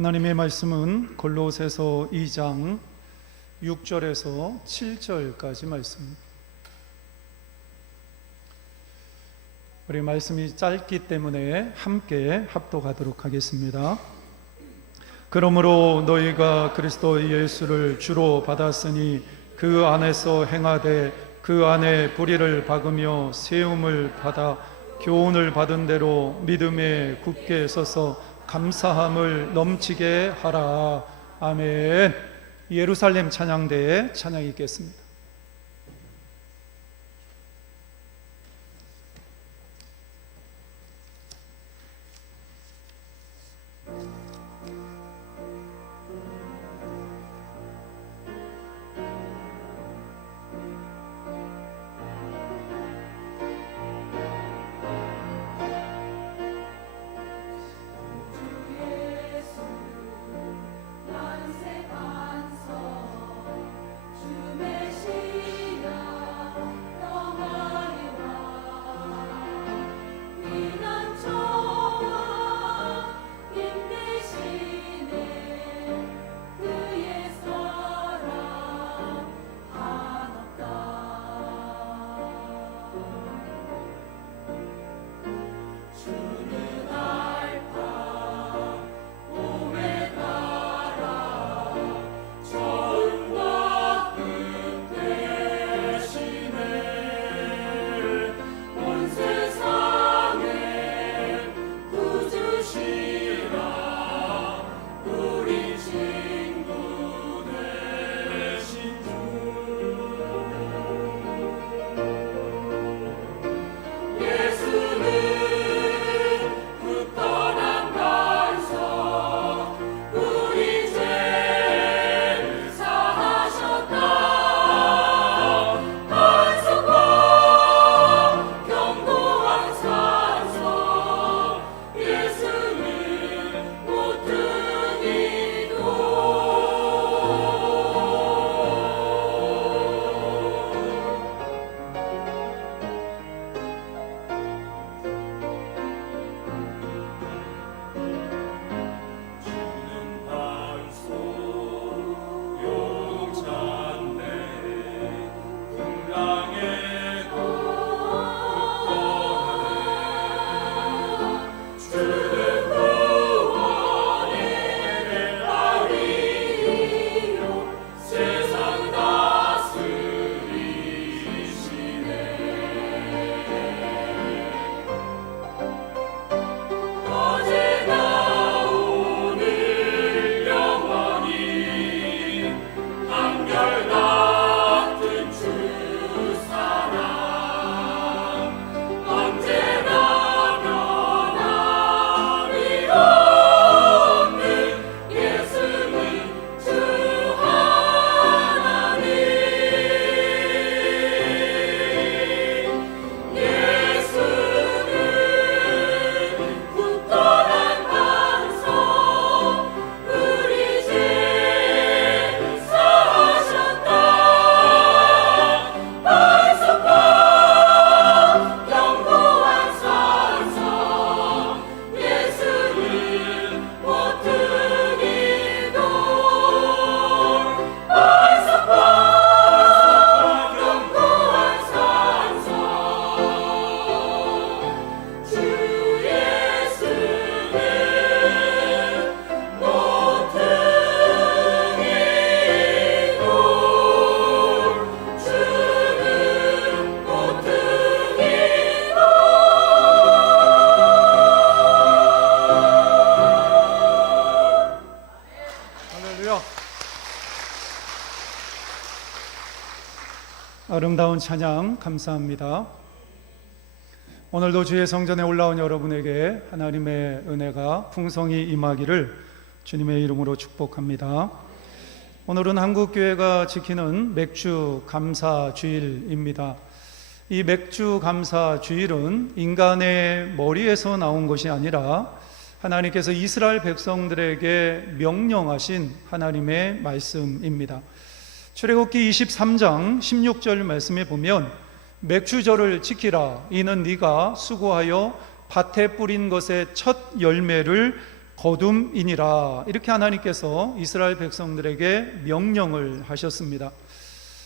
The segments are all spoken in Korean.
하나님의 말씀은 골로새서 2장 6절에서 7절까지 말씀입니다. 우리 말씀이 짧기 때문에 함께 합독하도록 하겠습니다. 그러므로 너희가 그리스도 예수를 주로 받았으니 그 안에서 행하되 그 안에 불의를 박으며 세움을 받아 교훈을 받은 대로 믿음에 굳게 서서 감사함을 넘치게 하라. 아멘. 예루살렘 찬양대에 찬양이 있겠습니다. 아름다운 찬양 감사합니다. 오늘도 주의 성전에 올라온 여러분에게 하나님의 은혜가 풍성히 임하기를 주님의 이름으로 축복합니다. 오늘은 한국교회가 지키는 맥주 감사 주일입니다. 이 맥주 감사 주일은 인간의 머리에서 나온 것이 아니라 하나님께서 이스라엘 백성들에게 명령하신 하나님의 말씀입니다. 출애굽기 23장 16절 말씀에 보면 맥주절을 지키라. 이는 네가 수고하여 밭에 뿌린 것의 첫 열매를 거둠이니라. 이렇게 하나님께서 이스라엘 백성들에게 명령을 하셨습니다.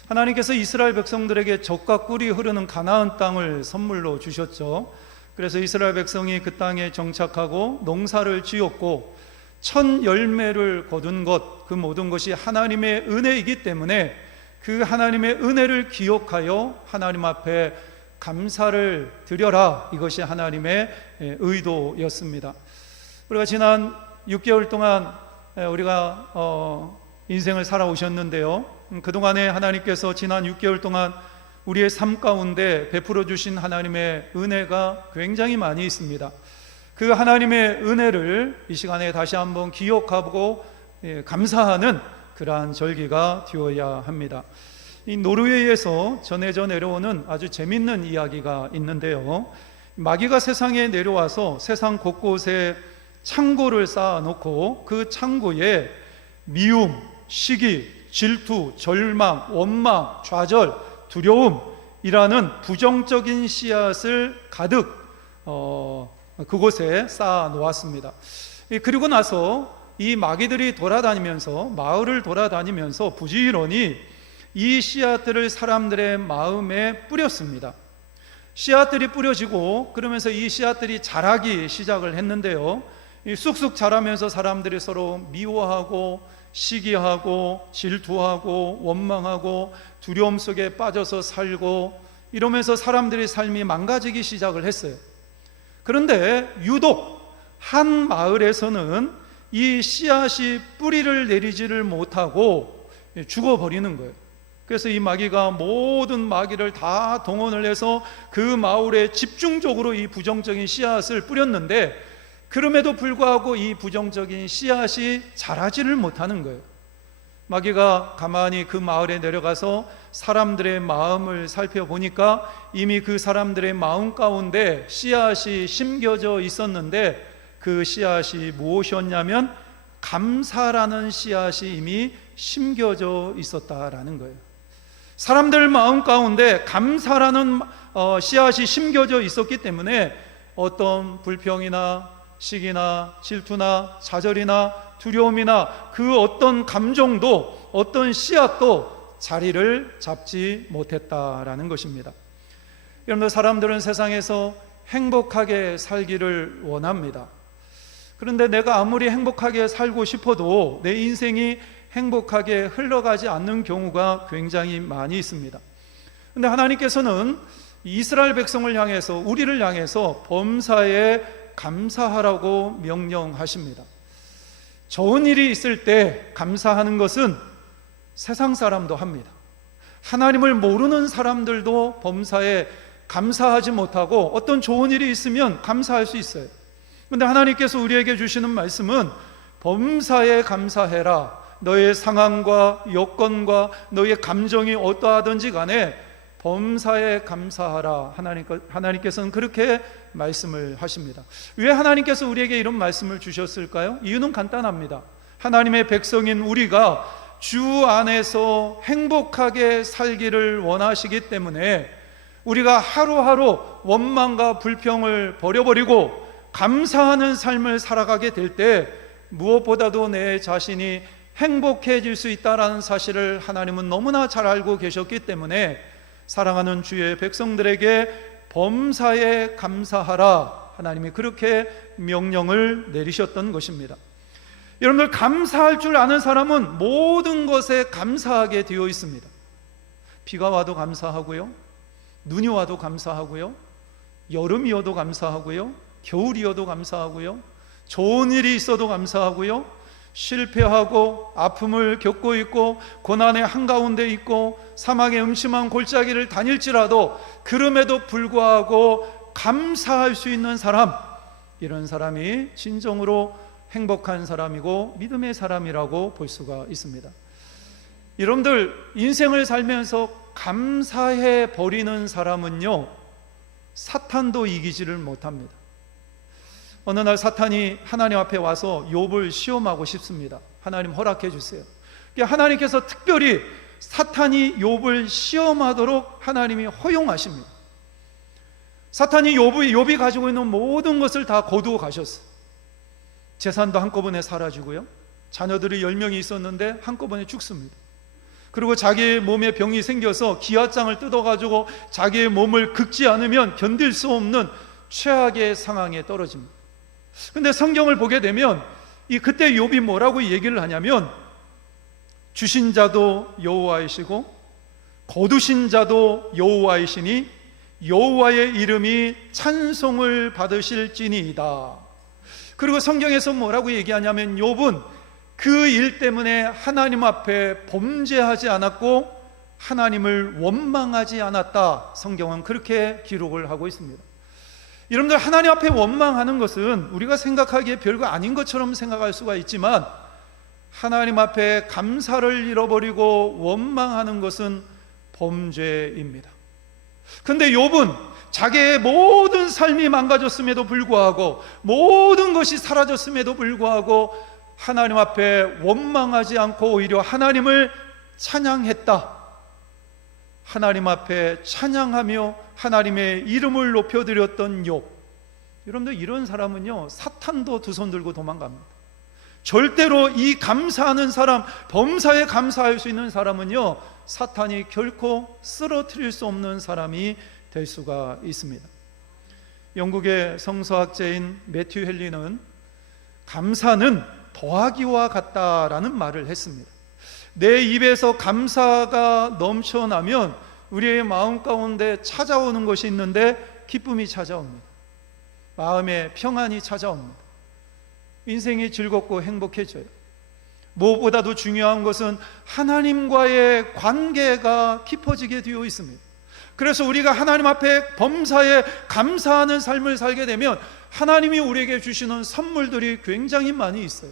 하나님께서 이스라엘 백성들에게 젖과 꿀이 흐르는 가나안 땅을 선물로 주셨죠. 그래서 이스라엘 백성이 그 땅에 정착하고 농사를 지었고 첫 열매를 거둔 것, 그 모든 것이 하나님의 은혜이기 때문에 그 하나님의 은혜를 기억하여 하나님 앞에 감사를 드려라. 이것이 하나님의 의도였습니다. 우리가 지난 6개월 동안 우리가 인생을 살아오셨는데요, 그동안에 하나님께서 지난 6개월 동안 우리의 삶 가운데 베풀어 주신 하나님의 은혜가 굉장히 많이 있습니다. 그 하나님의 은혜를 이 시간에 다시 한번 기억하고 감사하는 그러한 절기가 되어야 합니다. 이 노르웨이에서 전해져 내려오는 아주 재밌는 이야기가 있는데요, 마귀가 세상에 내려와서 세상 곳곳에 창고를 쌓아놓고 그 창고에 미움, 시기, 질투, 절망, 원망, 좌절, 두려움이라는 부정적인 씨앗을 가득 그곳에 쌓아 놓았습니다. 그리고 나서 이 마귀들이 돌아다니면서 마을을 돌아다니면서 부지런히 이 씨앗들을 사람들의 마음에 뿌렸습니다. 씨앗들이 뿌려지고 그러면서 이 씨앗들이 자라기 시작을 했는데요, 쑥쑥 자라면서 사람들이 서로 미워하고 시기하고 질투하고 원망하고 두려움 속에 빠져서 살고 이러면서 사람들의 삶이 망가지기 시작을 했어요. 그런데 유독 한 마을에서는 이 씨앗이 뿌리를 내리지를 못하고 죽어버리는 거예요. 그래서 이 마귀가 모든 마귀를 다 동원을 해서 그 마을에 집중적으로 이 부정적인 씨앗을 뿌렸는데, 그럼에도 불구하고 이 부정적인 씨앗이 자라지를 못하는 거예요. 마귀가 가만히 그 마을에 내려가서 사람들의 마음을 살펴보니까 이미 그 사람들의 마음 가운데 씨앗이 심겨져 있었는데, 그 씨앗이 무엇이었냐면 감사라는 씨앗이 이미 심겨져 있었다라는 거예요. 사람들 마음 가운데 감사라는 씨앗이 심겨져 있었기 때문에 어떤 불평이나 시기나 질투나 좌절이나 두려움이나 그 어떤 감정도, 어떤 씨앗도 자리를 잡지 못했다라는 것입니다. 여러분들, 사람들은 세상에서 행복하게 살기를 원합니다. 그런데 내가 아무리 행복하게 살고 싶어도 내 인생이 행복하게 흘러가지 않는 경우가 굉장히 많이 있습니다. 그런데 하나님께서는 이스라엘 백성을 향해서, 우리를 향해서 범사에 감사하라고 명령하십니다. 좋은 일이 있을 때 감사하는 것은 세상 사람도 합니다. 하나님을 모르는 사람들도 범사에 감사하지 못하고 어떤 좋은 일이 있으면 감사할 수 있어요. 그런데 하나님께서 우리에게 주시는 말씀은 범사에 감사해라. 너의 상황과 여건과 너의 감정이 어떠하든지 간에 범사에 감사하라. 하나님께서는 그렇게 말씀을 하십니다. 왜 하나님께서 우리에게 이런 말씀을 주셨을까요? 이유는 간단합니다. 하나님의 백성인 우리가 주 안에서 행복하게 살기를 원하시기 때문에 우리가 하루하루 원망과 불평을 버려버리고 감사하는 삶을 살아가게 될 때 무엇보다도 내 자신이 행복해질 수 있다는 사실을 하나님은 너무나 잘 알고 계셨기 때문에 사랑하는 주의 백성들에게 범사에 감사하라, 하나님이 그렇게 명령을 내리셨던 것입니다. 여러분들, 감사할 줄 아는 사람은 모든 것에 감사하게 되어 있습니다. 비가 와도 감사하고요, 눈이 와도 감사하고요, 여름이어도 감사하고요, 겨울이어도 감사하고요, 좋은 일이 있어도 감사하고요, 실패하고 아픔을 겪고 있고 고난의 한가운데 있고 사망의 음침한 골짜기를 다닐지라도 그럼에도 불구하고 감사할 수 있는 사람, 이런 사람이 진정으로 행복한 사람이고 믿음의 사람이라고 볼 수가 있습니다. 여러분들, 인생을 살면서 감사해 버리는 사람은요, 사탄도 이기지를 못합니다. 어느 날 사탄이 하나님 앞에 와서 욥을 시험하고 싶습니다. 하나님 허락해 주세요. 하나님께서 특별히 사탄이 욥을 시험하도록 하나님이 허용하십니다. 사탄이 욥이 가지고 있는 모든 것을 다 거두어 가셨어요. 재산도 한꺼번에 사라지고요, 자녀들이 10명이 있었는데 한꺼번에 죽습니다. 그리고 자기의 몸에 병이 생겨서 기아장을 뜯어가지고 자기의 몸을 긁지 않으면 견딜 수 없는 최악의 상황에 떨어집니다. 근데 성경을 보게 되면 그때 욥이 뭐라고 얘기를 하냐면, 주신 자도 여호와이시고 거두신 자도 여호와이시니 여호와의 이름이 찬송을 받으실지니이다. 그리고 성경에서 뭐라고 얘기하냐면, 욥은 그 일 때문에 하나님 앞에 범죄하지 않았고 하나님을 원망하지 않았다. 성경은 그렇게 기록을 하고 있습니다. 여러분들, 하나님 앞에 원망하는 것은 우리가 생각하기에 별거 아닌 것처럼 생각할 수가 있지만, 하나님 앞에 감사를 잃어버리고 원망하는 것은 범죄입니다. 근데 욥은 자기의 모든 삶이 망가졌음에도 불구하고, 모든 것이 사라졌음에도 불구하고 하나님 앞에 원망하지 않고 오히려 하나님을 찬양했다. 하나님 앞에 찬양하며 하나님의 이름을 높여드렸던 욥. 여러분들, 이런 사람은요, 사탄도 두 손 들고 도망갑니다. 절대로 이 감사하는 사람, 범사에 감사할 수 있는 사람은요, 사탄이 결코 쓰러뜨릴 수 없는 사람이 될 수가 있습니다. 영국의 성서학자인 매튜 헨리는 감사는 더하기와 같다라는 말을 했습니다. 내 입에서 감사가 넘쳐나면 우리의 마음 가운데 찾아오는 것이 있는데, 기쁨이 찾아옵니다. 마음에 평안이 찾아옵니다. 인생이 즐겁고 행복해져요. 무엇보다도 중요한 것은 하나님과의 관계가 깊어지게 되어 있습니다. 그래서 우리가 하나님 앞에 범사에 감사하는 삶을 살게 되면 하나님이 우리에게 주시는 선물들이 굉장히 많이 있어요.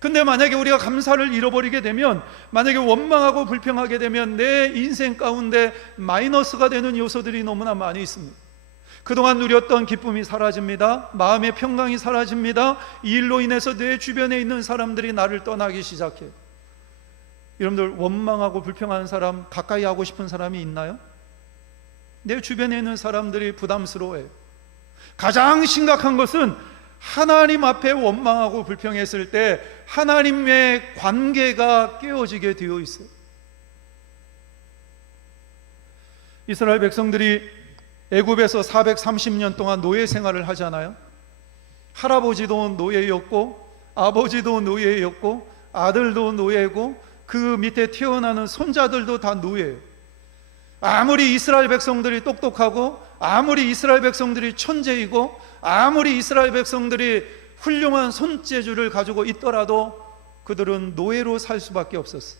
근데 만약에 우리가 감사를 잃어버리게 되면, 만약에 원망하고 불평하게 되면 내 인생 가운데 마이너스가 되는 요소들이 너무나 많이 있습니다. 그동안 누렸던 기쁨이 사라집니다. 마음의 평강이 사라집니다. 이 일로 인해서 내 주변에 있는 사람들이 나를 떠나기 시작해요. 여러분들, 원망하고 불평하는 사람, 가까이 하고 싶은 사람이 있나요? 내 주변에 있는 사람들이 부담스러워해요. 가장 심각한 것은 하나님 앞에 원망하고 불평했을 때 하나님의 관계가 깨어지게 되어 있어요. 이스라엘 백성들이 애굽에서 430년 동안 노예 생활을 하잖아요. 할아버지도 노예였고 아버지도 노예였고 아들도 노예고 그 밑에 태어나는 손자들도 다 노예예요. 아무리 이스라엘 백성들이 똑똑하고, 아무리 이스라엘 백성들이 천재이고, 아무리 이스라엘 백성들이 훌륭한 손재주를 가지고 있더라도 그들은 노예로 살 수밖에 없었어요.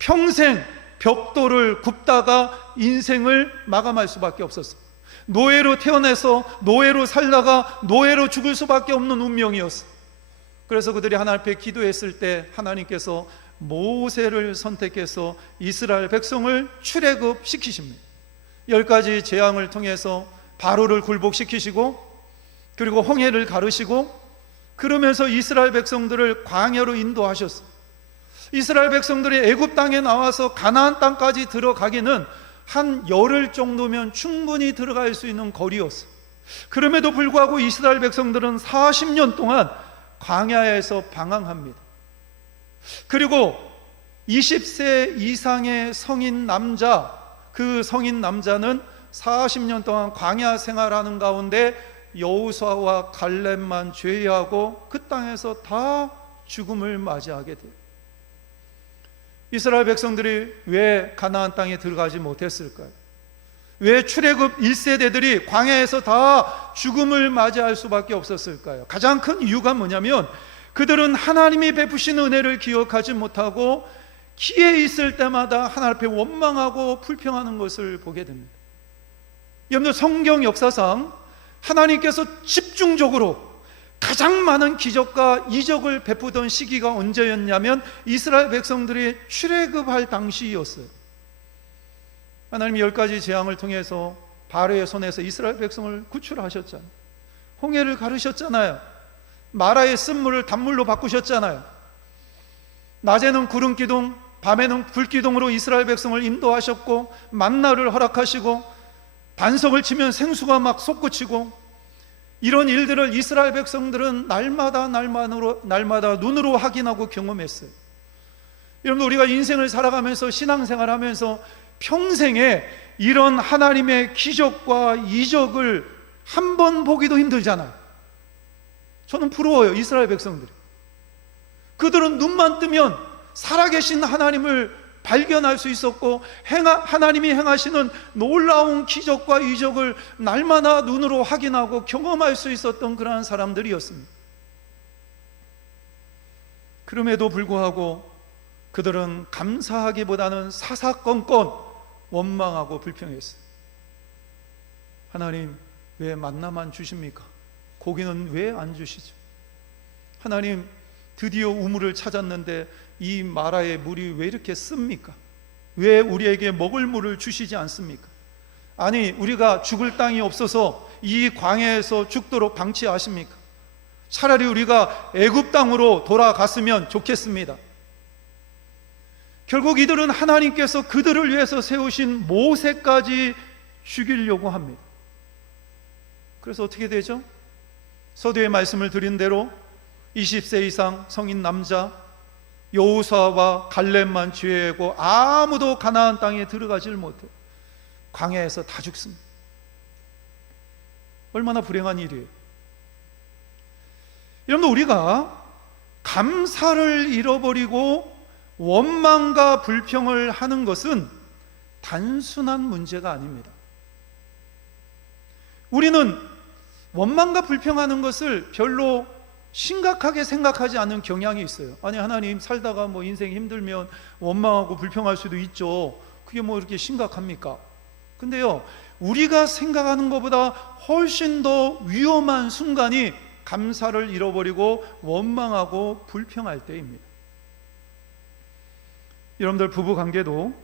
평생 벽돌을 굽다가 인생을 마감할 수밖에 없었어요. 노예로 태어나서 노예로 살다가 노예로 죽을 수밖에 없는 운명이었어요. 그래서 그들이 하나님 앞에 기도했을 때 하나님께서 모세를 선택해서 이스라엘 백성을 출애굽시키십니다. 10가지 재앙을 통해서 바로를 굴복시키시고, 그리고 홍해를 가르시고, 그러면서 이스라엘 백성들을 광야로 인도하셨어요. 이스라엘 백성들이 애굽 땅에 나와서 가나안 땅까지 들어가기는 한 열흘 정도면 충분히 들어갈 수 있는 거리였어요. 그럼에도 불구하고 이스라엘 백성들은 40년 동안 광야에서 방황합니다. 그리고 20세 이상의 성인 남자, 그 성인 남자는 40년 동안 광야 생활하는 가운데 여호수아와 갈렙만 제외하고 그 땅에서 다 죽음을 맞이하게 돼요. 이스라엘 백성들이 왜 가나안 땅에 들어가지 못했을까요? 왜 출애굽 1세대들이 광야에서 다 죽음을 맞이할 수밖에 없었을까요? 가장 큰 이유가 뭐냐면, 그들은 하나님이 베푸신 은혜를 기억하지 못하고 기회 있을 때마다 하나님 앞에 원망하고 불평하는 것을 보게 됩니다. 여러분들, 성경 역사상 하나님께서 집중적으로 가장 많은 기적과 이적을 베푸던 시기가 언제였냐면 이스라엘 백성들이 출애굽할 당시였어요. 하나님이 10가지 재앙을 통해서 바로의 손에서 이스라엘 백성을 구출하셨잖아요. 홍해를 가르셨잖아요. 마라의 쓴물을 단물로 바꾸셨잖아요. 낮에는 구름 기둥, 밤에는 불 기둥으로 이스라엘 백성을 인도하셨고, 만나를 허락하시고, 반석을 치면 생수가 막 솟구치고, 이런 일들을 이스라엘 백성들은 날마다 눈으로 확인하고 경험했어요. 여러분, 우리가 인생을 살아가면서 신앙생활하면서 평생에 이런 하나님의 기적과 이적을 한 번 보기도 힘들잖아요. 저는 부러워요, 이스라엘 백성들이. 그들은 눈만 뜨면 살아계신 하나님을 발견할 수 있었고, 하나님이 행하시는 놀라운 기적과 이적을 날마다 눈으로 확인하고 경험할 수 있었던 그러한 사람들이었습니다. 그럼에도 불구하고 그들은 감사하기보다는 사사건건 원망하고 불평했어요. 하나님, 왜 만나만 주십니까? 고기는 왜 안 주시죠? 하나님, 드디어 우물을 찾았는데 이 마라의 물이 왜 이렇게 씁니까? 왜 우리에게 먹을 물을 주시지 않습니까? 아니, 우리가 죽을 땅이 없어서 이 광야에서 죽도록 방치하십니까? 차라리 우리가 애굽 땅으로 돌아갔으면 좋겠습니다. 결국 이들은 하나님께서 그들을 위해서 세우신 모세까지 죽이려고 합니다. 그래서 어떻게 되죠? 서두에 말씀을 드린 대로 20세 이상 성인 남자 여호수아와 갈렙만 죄고 아무도 가나안 땅에 들어가질 못해 광야에서 다 죽습니다. 얼마나 불행한 일이에요. 여러분, 우리가 감사를 잃어버리고 원망과 불평을 하는 것은 단순한 문제가 아닙니다. 우리는 원망과 불평하는 것을 별로 심각하게 생각하지 않는 경향이 있어요. 아니, 하나님, 살다가 인생이 힘들면 원망하고 불평할 수도 있죠. 그게 이렇게 심각합니까? 근데요, 우리가 생각하는 것보다 훨씬 더 위험한 순간이 감사를 잃어버리고 원망하고 불평할 때입니다. 여러분들, 부부관계도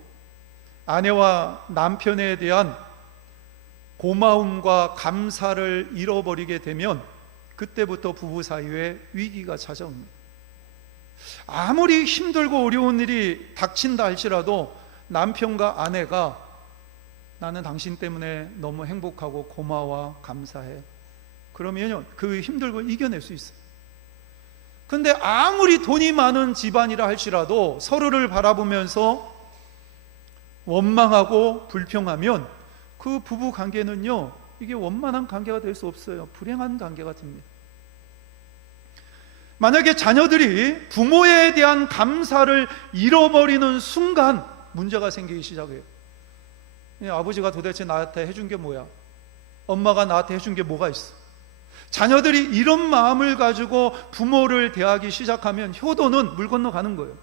아내와 남편에 대한 고마움과 감사를 잃어버리게 되면 그때부터 부부 사이에 위기가 찾아옵니다. 아무리 힘들고 어려운 일이 닥친다 할지라도 남편과 아내가 나는 당신 때문에 너무 행복하고 고마워, 감사해, 그러면요, 그 힘들고 이겨낼 수 있어요. 근데 아무리 돈이 많은 집안이라 할지라도 서로를 바라보면서 원망하고 불평하면 그 부부 관계는요, 이게 원만한 관계가 될 수 없어요. 불행한 관계가 됩니다. 만약에 자녀들이 부모에 대한 감사를 잃어버리는 순간 문제가 생기기 시작해요. 아버지가 도대체 나한테 해준 게 뭐야? 엄마가 나한테 해준 게 뭐가 있어? 자녀들이 이런 마음을 가지고 부모를 대하기 시작하면 효도는 물 건너가는 거예요.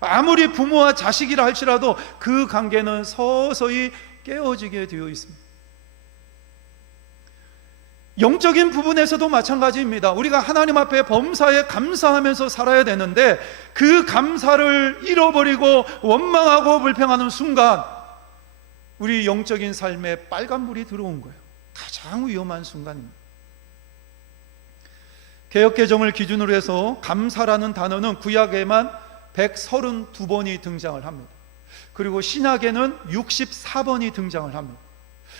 아무리 부모와 자식이라 할지라도 그 관계는 서서히 깨어지게 되어 있습니다. 영적인 부분에서도 마찬가지입니다. 우리가 하나님 앞에 범사에 감사하면서 살아야 되는데 그 감사를 잃어버리고 원망하고 불평하는 순간 우리 영적인 삶에 빨간불이 들어온 거예요. 가장 위험한 순간입니다. 개역개정을 기준으로 해서 감사라는 단어는 구약에만 132번이 등장을 합니다. 그리고 신약에는 64번이 등장을 합니다.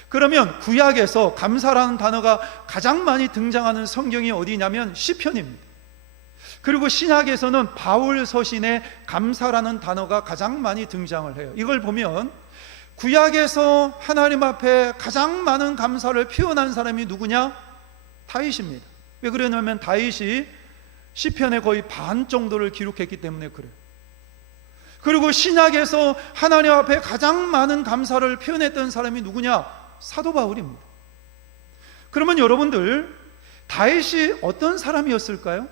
그러면 구약에서 감사라는 단어가 가장 많이 등장하는 성경이 어디냐면 시편입니다. 그리고 신약에서는 바울 서신에 감사라는 단어가 가장 많이 등장을 해요. 이걸 보면 구약에서 하나님 앞에 가장 많은 감사를 표현한 사람이 누구냐? 다윗입니다. 왜 그러냐면 다윗이 시편의 거의 반 정도를 기록했기 때문에 그래요. 그리고 신약에서 하나님 앞에 가장 많은 감사를 표현했던 사람이 누구냐? 사도 바울입니다. 그러면 여러분들, 다윗이 어떤 사람이었을까요?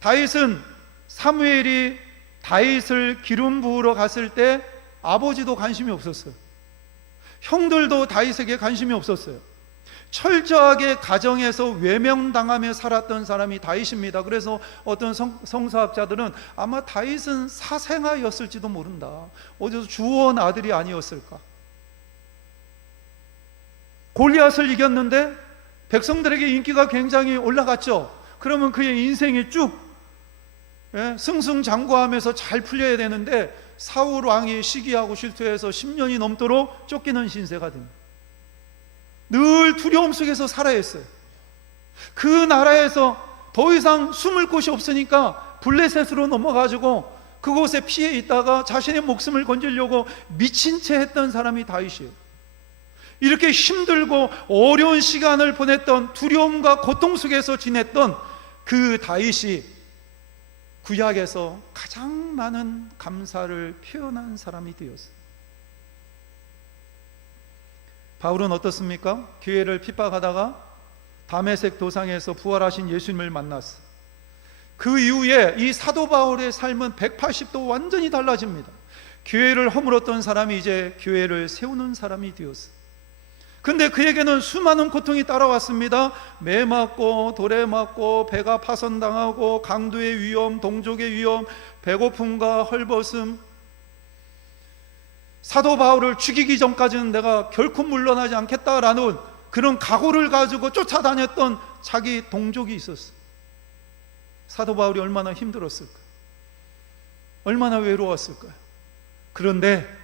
다윗은 사무엘이 다윗을 기름 부으러 갔을 때 아버지도 관심이 없었어요. 형들도 다윗에게 관심이 없었어요. 철저하게 가정에서 외면당하며 살았던 사람이 다윗입니다. 그래서 어떤 성서학자들은 아마 다윗은 사생아였을지도 모른다. 어디서 주원 아들이 아니었을까. 골리앗을 이겼는데 백성들에게 인기가 굉장히 올라갔죠. 그러면 그의 인생이 쭉 승승장구하면서 잘 풀려야 되는데 사울 왕이 시기하고 실투해서 10년이 넘도록 쫓기는 신세가 됩니다. 늘 두려움 속에서 살아야 했어요. 그 나라에서 더 이상 숨을 곳이 없으니까 블레셋으로 넘어가지고 그곳에 피해 있다가 자신의 목숨을 건지려고 미친 채 했던 사람이 다윗이에요. 이렇게 힘들고 어려운 시간을 보냈던, 두려움과 고통 속에서 지냈던 그 다윗이 구약에서 가장 많은 감사를 표현한 사람이 되었어요. 바울은 어떻습니까? 교회를 핍박하다가 다메섹 도상에서 부활하신 예수님을 만났어요. 그 이후에 이 사도 바울의 삶은 180도 완전히 달라집니다. 교회를 허물었던 사람이 이제 교회를 세우는 사람이 되었어요. 근데 그에게는 수많은 고통이 따라왔습니다. 매 맞고 돌에 맞고 배가 파손당하고 강도의 위험, 동족의 위험, 배고픔과 헐벗음. 사도 바울을 죽이기 전까지는 내가 결코 물러나지 않겠다라는 그런 각오를 가지고 쫓아다녔던 자기 동족이 있었어요. 사도 바울이 얼마나 힘들었을까? 얼마나 외로웠을까요? 그런데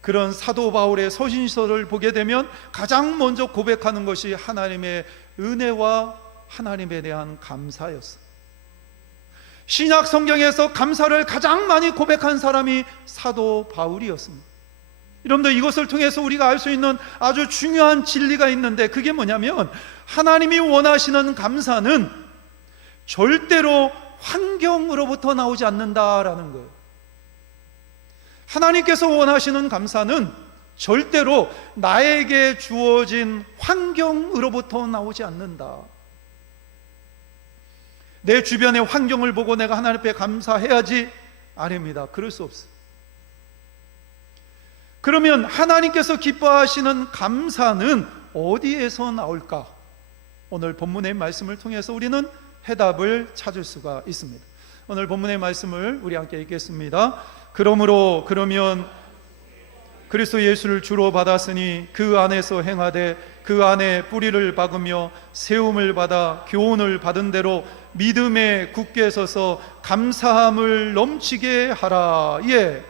그런 사도 바울의 서신서를 보게 되면 가장 먼저 고백하는 것이 하나님의 은혜와 하나님에 대한 감사였어요. 신약 성경에서 감사를 가장 많이 고백한 사람이 사도 바울이었습니다. 여러분들, 이것을 통해서 우리가 알 수 있는 아주 중요한 진리가 있는데, 그게 뭐냐면 하나님이 원하시는 감사는 절대로 환경으로부터 나오지 않는다라는 거예요. 하나님께서 원하시는 감사는 절대로 나에게 주어진 환경으로부터 나오지 않는다. 내 주변의 환경을 보고 내가 하나님 앞에 감사해야지, 아닙니다. 그럴 수 없어요. 그러면 하나님께서 기뻐하시는 감사는 어디에서 나올까? 오늘 본문의 말씀을 통해서 우리는 해답을 찾을 수가 있습니다. 오늘 본문의 말씀을 우리 함께 읽겠습니다. 그러면 그리스도 예수를 주로 받았으니 그 안에서 행하되 그 안에 뿌리를 박으며 세움을 받아 교훈을 받은 대로 믿음에 굳게 서서 감사함을 넘치게 하라. 예,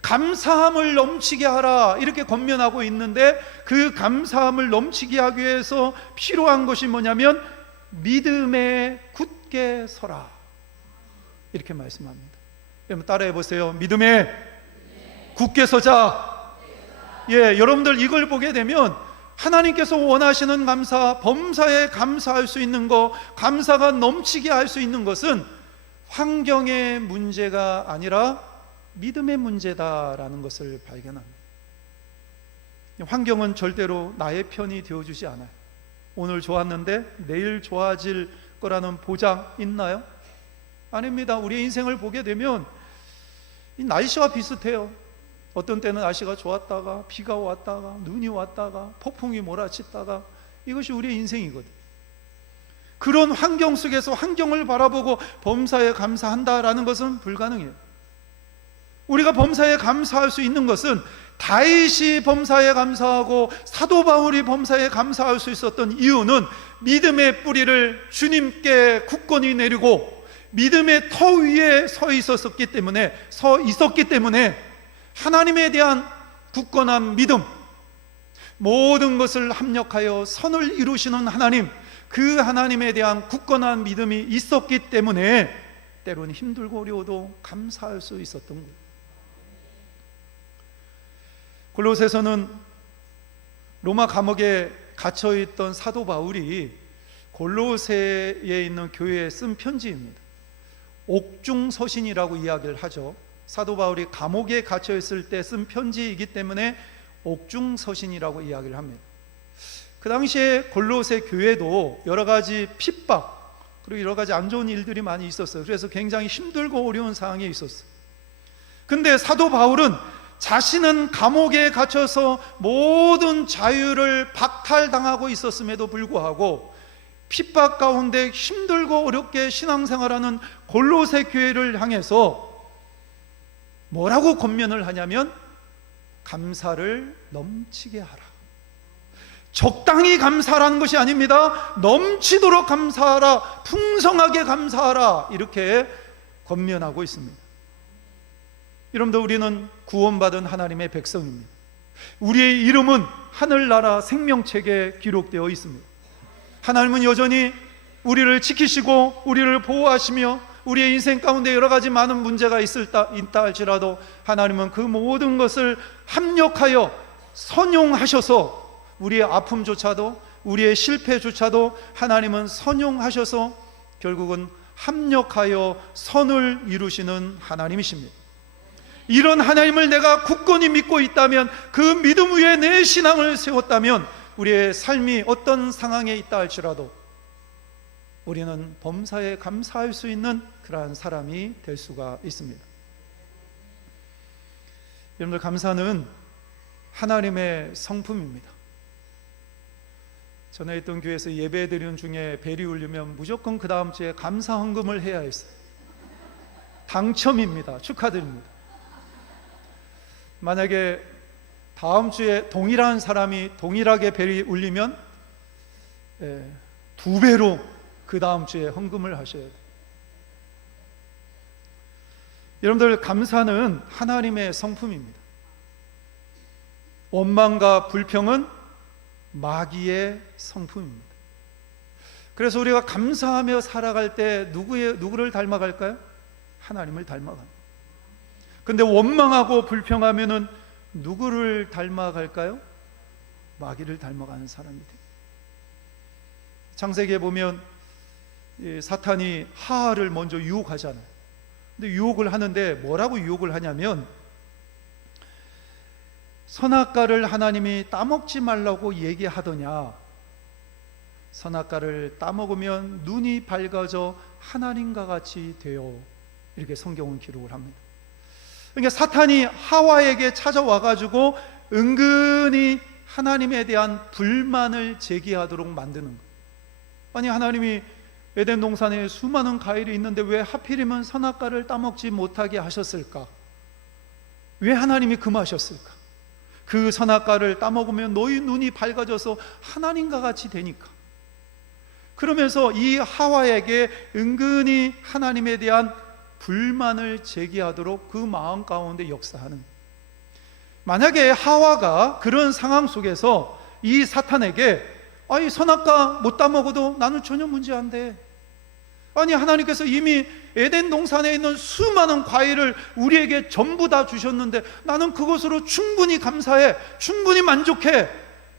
감사함을 넘치게 하라, 이렇게 권면하고 있는데, 그 감사함을 넘치게 하기 위해서 필요한 것이 뭐냐면 믿음에 굳게 서라, 이렇게 말씀합니다. 여러분 따라해 보세요. 믿음에 굳게 서자. 예, 여러분들 이걸 보게 되면 하나님께서 원하시는 감사, 범사에 감사할 수 있는 것, 감사가 넘치게 할 수 있는 것은 환경의 문제가 아니라 믿음의 문제다라는 것을 발견합니다. 환경은 절대로 나의 편이 되어주지 않아요. 오늘 좋았는데 내일 좋아질 거라는 보장 있나요? 아닙니다. 우리의 인생을 보게 되면 이 날씨와 비슷해요. 어떤 때는 날씨가 좋았다가 비가 왔다가 눈이 왔다가 폭풍이 몰아치다가, 이것이 우리의 인생이거든요. 그런 환경 속에서 환경을 바라보고 범사에 감사한다라는 것은 불가능해요. 우리가 범사에 감사할 수 있는 것은 다윗이 범사에 감사하고 사도 바울이 범사에 감사할 수 있었던 이유는 믿음의 뿌리를 주님께 굳건히 내리고 믿음의 터 위에 서 있었기 때문에 하나님에 대한 굳건한 믿음, 모든 것을 합력하여 선을 이루시는 하나님, 그 하나님에 대한 굳건한 믿음이 있었기 때문에 때로는 힘들고 어려워도 감사할 수 있었던 거예요. 골로새서는 로마 감옥에 갇혀있던 사도 바울이 골로새에 있는 교회에 쓴 편지입니다. 옥중서신이라고 이야기를 하죠. 사도 바울이 감옥에 갇혀있을 때 쓴 편지이기 때문에 옥중서신이라고 이야기를 합니다. 그 당시에 골로새 교회도 여러 가지 핍박, 그리고 여러 가지 안 좋은 일들이 많이 있었어요. 그래서 굉장히 힘들고 어려운 상황에 있었어요. 근데 사도 바울은 자신은 감옥에 갇혀서 모든 자유를 박탈당하고 있었음에도 불구하고 핍박 가운데 힘들고 어렵게 신앙생활하는 골로새 교회를 향해서 뭐라고 권면을 하냐면 감사를 넘치게 하라. 적당히 감사하라는 것이 아닙니다. 넘치도록 감사하라, 풍성하게 감사하라, 이렇게 권면하고 있습니다. 여러분들, 우리는 구원받은 하나님의 백성입니다. 우리의 이름은 하늘나라 생명책에 기록되어 있습니다. 하나님은 여전히 우리를 지키시고 우리를 보호하시며 우리의 인생 가운데 여러 가지 많은 문제가 있다 할지라도 하나님은 그 모든 것을 합력하여 선용하셔서 우리의 아픔조차도 우리의 실패조차도 하나님은 선용하셔서 결국은 합력하여 선을 이루시는 하나님이십니다. 이런 하나님을 내가 굳건히 믿고 있다면, 그 믿음 위에 내 신앙을 세웠다면 우리의 삶이 어떤 상황에 있다 할지라도 우리는 범사에 감사할 수 있는 그러한 사람이 될 수가 있습니다. 여러분들, 감사는 하나님의 성품입니다. 전에 있던 교회에서 예배 드리는 중에 벨이 울리면 무조건 그 다음 주에 감사 헌금을 해야 했어요. 당첨입니다. 축하드립니다. 만약에 다음 주에 동일한 사람이 동일하게 벨이 울리면 2배로 그 다음 주에 헌금을 하셔야 돼요. 여러분들, 감사는 하나님의 성품입니다. 원망과 불평은 마귀의 성품입니다. 그래서 우리가 감사하며 살아갈 때 누구를 닮아갈까요? 하나님을 닮아갑니다. 근데 원망하고 불평하면은 누구를 닮아갈까요? 마귀를 닮아가는 사람이 돼요. 창세기에 보면 사탄이 하와를 먼저 유혹하잖아요. 근데 유혹을 하는데 뭐라고 유혹을 하냐면, 선악과를 하나님이 따먹지 말라고 얘기하더냐, 선악과를 따먹으면 눈이 밝아져 하나님과 같이 되어, 이렇게 성경은 기록을 합니다. 그러니까 사탄이 하와에게 찾아와가지고 은근히 하나님에 대한 불만을 제기하도록 만드는 거예요. 아니, 하나님이 에덴 동산에 수많은 과일이 있는데 왜 하필이면 선악과를 따먹지 못하게 하셨을까? 왜 하나님이 금하셨을까? 그 선악과를 따먹으면 너희 눈이 밝아져서 하나님과 같이 되니까. 그러면서 이 하와에게 은근히 하나님에 대한 불만을 제기하도록 그 마음 가운데 역사하는. 만약에 하와가 그런 상황 속에서 이 사탄에게, 아니, 선악과 못 따먹어도 나는 전혀 문제 안 돼, 아니, 하나님께서 이미 에덴 동산에 있는 수많은 과일을 우리에게 전부 다 주셨는데 나는 그것으로 충분히 감사해, 충분히 만족해,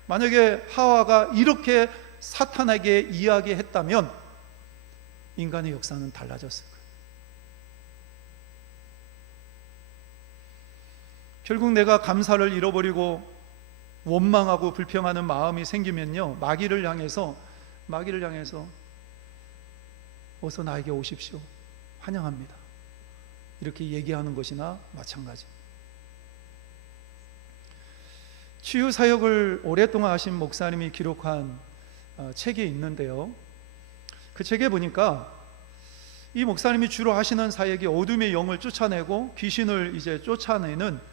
만약에 하와가 이렇게 사탄에게 이야기했다면 인간의 역사는 달라졌을 거예요. 결국 내가 감사를 잃어버리고 원망하고 불평하는 마음이 생기면요, 마귀를 향해서 어서 나에게 오십시오, 환영합니다, 이렇게 얘기하는 것이나 마찬가지입니다. 치유 사역을 오랫동안 하신 목사님이 기록한 책이 있는데요, 그 책에 보니까 이 목사님이 주로 하시는 사역이 어둠의 영을 쫓아내고 귀신을 이제 쫓아내는,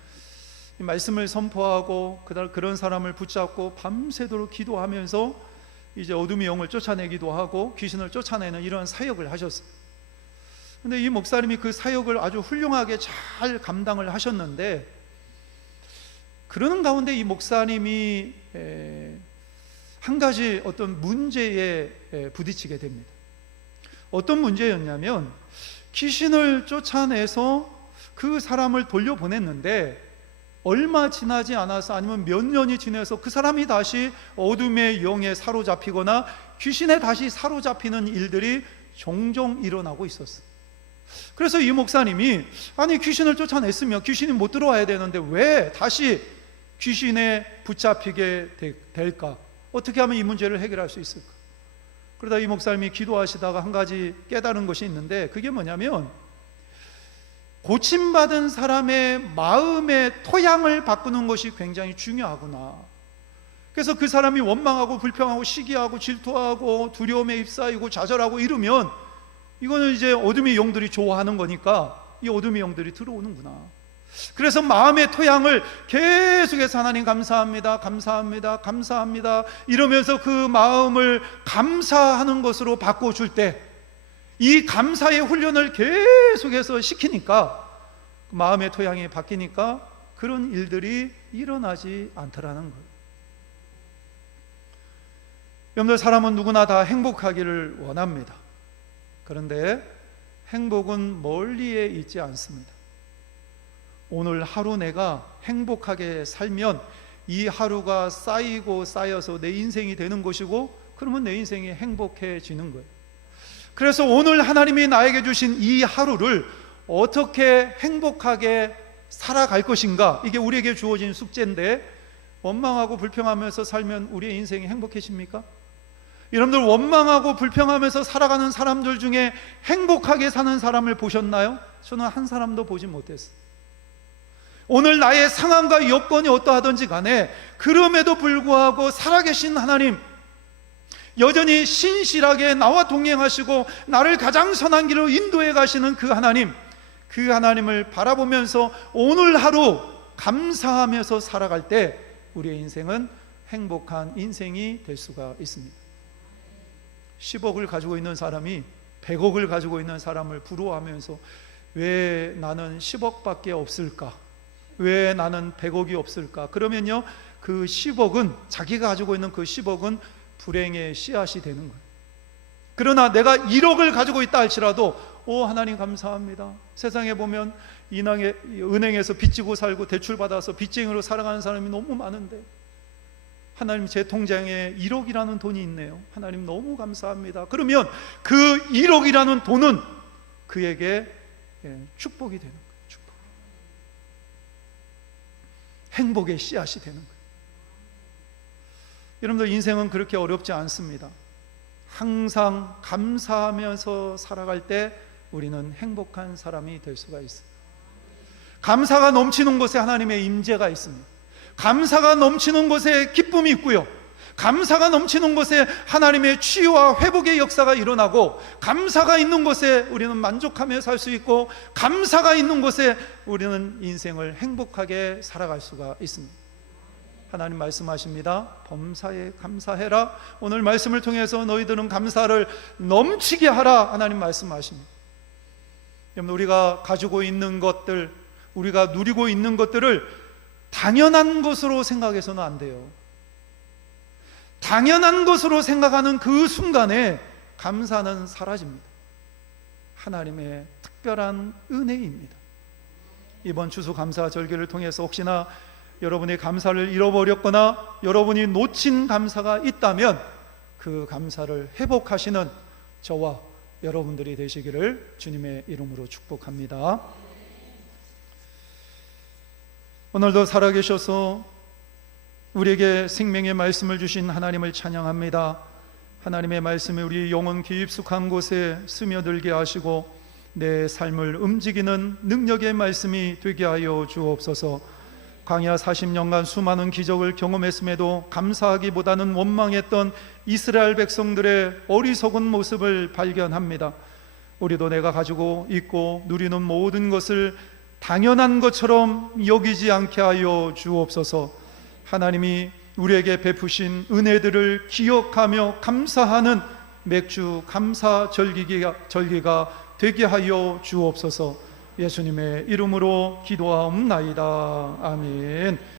말씀을 선포하고 그런 사람을 붙잡고 밤새도록 기도하면서 이제 어둠의 영을 쫓아내기도 하고 귀신을 쫓아내는 이런 사역을 하셨어요. 근데 이 목사님이 그 사역을 아주 훌륭하게 잘 감당을 하셨는데, 그러는 가운데 이 목사님이 한 가지 어떤 문제에 부딪히게 됩니다. 어떤 문제였냐면, 귀신을 쫓아내서 그 사람을 돌려보냈는데 얼마 지나지 않아서, 아니면 몇 년이 지나서 그 사람이 다시 어둠의 영에 사로잡히거나 귀신에 다시 사로잡히는 일들이 종종 일어나고 있었어요. 그래서 이 목사님이, 아니, 귀신을 쫓아냈으면 귀신이 못 들어와야 되는데 왜 다시 귀신에 붙잡히게 될까? 어떻게 하면 이 문제를 해결할 수 있을까? 그러다 이 목사님이 기도하시다가 한 가지 깨달은 것이 있는데, 그게 뭐냐면, 고침받은 사람의 마음의 토양을 바꾸는 것이 굉장히 중요하구나. 그래서 그 사람이 원망하고 불평하고 시기하고 질투하고 두려움에 휩싸이고 좌절하고 이러면, 이거는 이제 어둠의 영들이 좋아하는 거니까 이 어둠의 영들이 들어오는구나. 그래서 마음의 토양을 계속해서 하나님 감사합니다, 감사합니다, 감사합니다 이러면서 그 마음을 감사하는 것으로 바꿔줄 때, 이 감사의 훈련을 계속해서 시키니까 마음의 토양이 바뀌니까 그런 일들이 일어나지 않더라는 거예요. 여러분들, 사람은 누구나 다 행복하기를 원합니다. 그런데 행복은 멀리에 있지 않습니다. 오늘 하루 내가 행복하게 살면 이 하루가 쌓이고 쌓여서 내 인생이 되는 것이고, 그러면 내 인생이 행복해지는 거예요. 그래서 오늘 하나님이 나에게 주신 이 하루를 어떻게 행복하게 살아갈 것인가, 이게 우리에게 주어진 숙제인데, 원망하고 불평하면서 살면 우리의 인생이 행복해집니까? 여러분들, 원망하고 불평하면서 살아가는 사람들 중에 행복하게 사는 사람을 보셨나요? 저는 한 사람도 보지 못했어요. 오늘 나의 상황과 여건이 어떠하든지 간에 그럼에도 불구하고 살아계신 하나님, 여전히 신실하게 나와 동행하시고 나를 가장 선한 길로 인도해 가시는 그 하나님, 그 하나님을 바라보면서 오늘 하루 감사하면서 살아갈 때 우리의 인생은 행복한 인생이 될 수가 있습니다. 10억을 가지고 있는 사람이 100억을 가지고 있는 사람을 부러워하면서 왜 나는 10억밖에 없을까? 왜 나는 100억이 없을까? 그러면요, 그 10억은, 자기가 가지고 있는 그 10억은 불행의 씨앗이 되는 거예요. 그러나 내가 1억을 가지고 있다 할지라도, 하나님 감사합니다. 세상에 보면 은행에서 빚지고 살고 대출받아서 빚쟁이로 살아가는 사람이 너무 많은데, 하나님, 제 통장에 1억이라는 돈이 있네요. 하나님 너무 감사합니다. 그러면 그 1억이라는 돈은 그에게 축복이 되는 거예요. 축복. 행복의 씨앗이 되는 거예요. 여러분들, 인생은 그렇게 어렵지 않습니다. 항상 감사하면서 살아갈 때 우리는 행복한 사람이 될 수가 있어요. 감사가 넘치는 곳에 하나님의 임재가 있습니다. 감사가 넘치는 곳에 기쁨이 있고요, 감사가 넘치는 곳에 하나님의 치유와 회복의 역사가 일어나고, 감사가 있는 곳에 우리는 만족하며 살 수 있고, 감사가 있는 곳에 우리는 인생을 행복하게 살아갈 수가 있습니다. 하나님 말씀하십니다. 범사에 감사해라. 오늘 말씀을 통해서 너희들은 감사를 넘치게 하라. 하나님 말씀하십니다. 여러분, 우리가 가지고 있는 것들, 우리가 누리고 있는 것들을 당연한 것으로 생각해서는 안 돼요. 당연한 것으로 생각하는 그 순간에 감사는 사라집니다. 하나님의 특별한 은혜입니다. 이번 추수감사절기를 통해서 혹시나 여러분의 감사를 잃어버렸거나 여러분이 놓친 감사가 있다면 그 감사를 회복하시는 저와 여러분들이 되시기를 주님의 이름으로 축복합니다. 오늘도 살아계셔서 우리에게 생명의 말씀을 주신 하나님을 찬양합니다. 하나님의 말씀이 우리 영혼 깊숙한 곳에 스며들게 하시고 내 삶을 움직이는 능력의 말씀이 되게 하여 주옵소서. 광야 40년간 수많은 기적을 경험했음에도 감사하기보다는 원망했던 이스라엘 백성들의 어리석은 모습을 발견합니다. 우리도 내가 가지고 있고 누리는 모든 것을 당연한 것처럼 여기지 않게 하여 주옵소서. 하나님이 우리에게 베푸신 은혜들을 기억하며 감사하는 맥주 감사 절기가 되게 하여 주옵소서. 예수님의 이름으로 기도하옵나이다. 아멘.